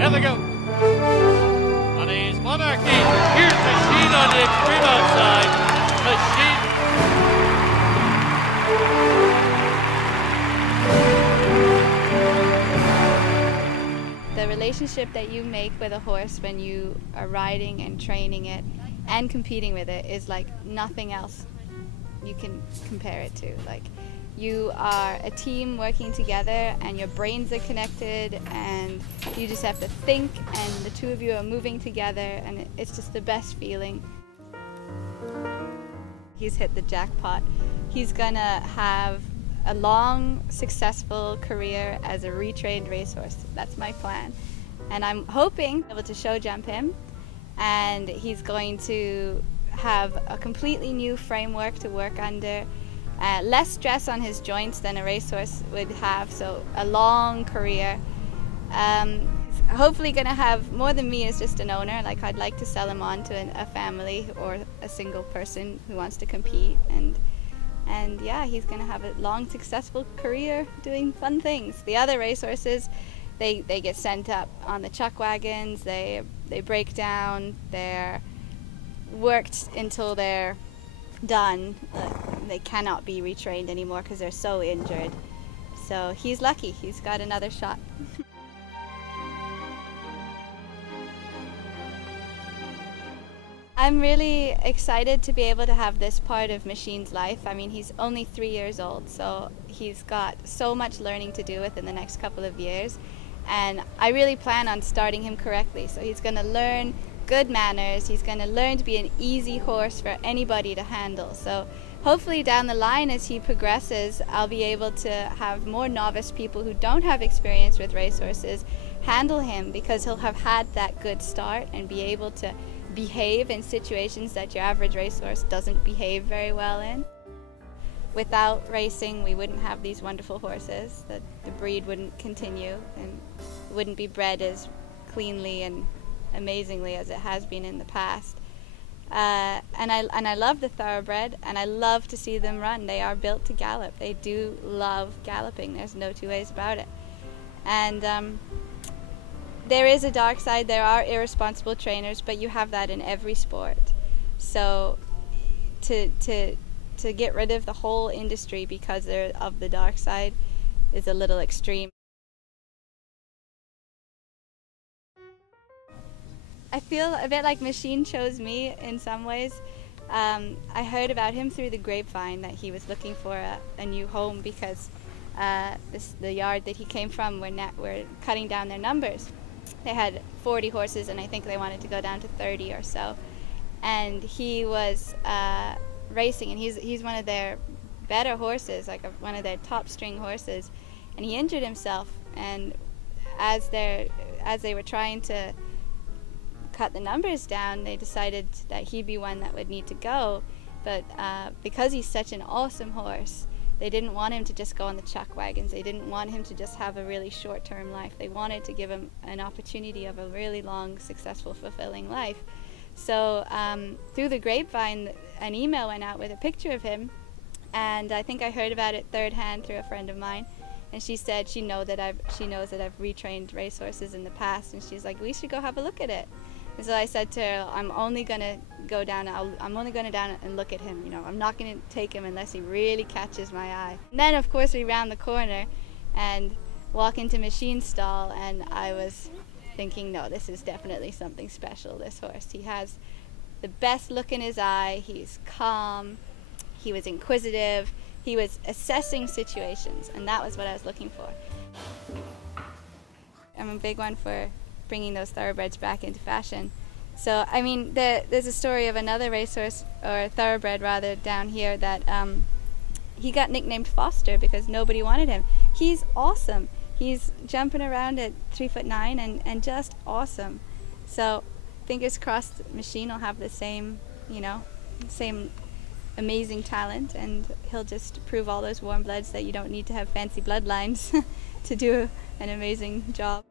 There they go. On his monarchy. Here's Machine on the extreme outside. Machine. The relationship that you make with a horse when you are riding and training it and competing with it is like nothing else you can compare it to. Like, you are a team working together and your brains are connected and you just have to think and the two of you are moving together and it's just the best feeling. He's hit the jackpot. He's gonna have a long, successful career as a retrained racehorse. That's my plan. And I'm hoping to be able to show jump him, and he's going to have a completely new framework to work under, less stress on his joints than a racehorse would have, so a long career. He's hopefully going to have more than me as just an owner. Like, I'd like to sell him on to a family or a single person who wants to compete, and yeah, he's going to have a long, successful career doing fun things. The other racehorses, they get sent up on the chuck wagons, they break down, they're worked until they're done. They cannot be retrained anymore because they're so injured. So he's lucky, he's got another shot. I'm really excited to be able to have this part of Machine's life. I mean, he's only 3 years old, so he's got so much learning to do within the next couple of years. And I really plan on starting him correctly. So he's going to learn good manners, he's going to learn to be an easy horse for anybody to handle. So hopefully down the line as he progresses, I'll be able to have more novice people who don't have experience with racehorses handle him, because he'll have had that good start and be able to behave in situations that your average racehorse doesn't behave very well in. Without racing, we wouldn't have these wonderful horses. The breed wouldn't continue and wouldn't be bred as cleanly and amazingly as it has been in the past. And I love the thoroughbred, and I love to see them run. They are built to gallop. They do love galloping. There's no two ways about it. And there is a dark side. There are irresponsible trainers, but you have that in every sport. So to get rid of the whole industry because they're of the dark side is a little extreme. I feel a bit like Machine chose me in some ways. I heard about him through the grapevine that he was looking for a new home because the yard that he came from were cutting down their numbers. They had 40 horses and I think they wanted to go down to 30 or so. And he was racing, and he's one of their better horses, like one of their top string horses, and he injured himself. And as they were trying to cut the numbers down, they decided that he'd be one that would need to go. But because he's such an awesome horse, they didn't want him to just go on the chuck wagons. They didn't want him to just have a really short-term life. They wanted to give him an opportunity of a really long, successful, fulfilling life. So through the grapevine, an email went out with a picture of him, and I think I heard about it third hand through a friend of mine. And she said she knows that I've retrained racehorses in the past, and she's like, we should go have a look at it. And so I said to her, I'm only gonna go down and look at him. You know, I'm not gonna take him unless he really catches my eye. And then of course we round the corner and walk into Machine's stall, and I was thinking, no, this is definitely something special, this horse. He has the best look in his eye, he's calm, he was inquisitive, he was assessing situations, and that was what I was looking for. I'm a big one for bringing those thoroughbreds back into fashion. So, I mean, there's a story of another racehorse, or thoroughbred rather, down here that he got nicknamed Foster because nobody wanted him. He's awesome. He's jumping around at 3'9" and just awesome. So fingers crossed Machine will have the same, same amazing talent, and he'll just prove all those warm bloods that you don't need to have fancy bloodlines to do an amazing job.